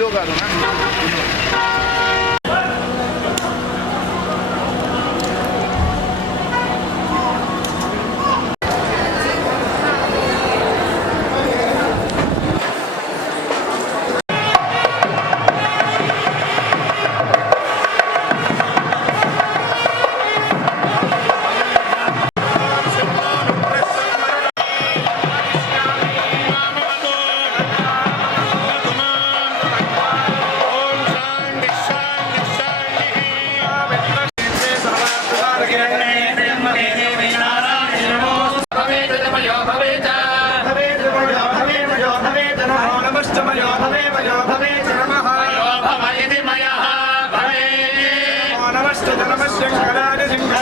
yoga, não? नमस्तमयोभवेव योभवे च नमः योभव इति मयः भवे नमश्च नमश्चङ्कराय सिंह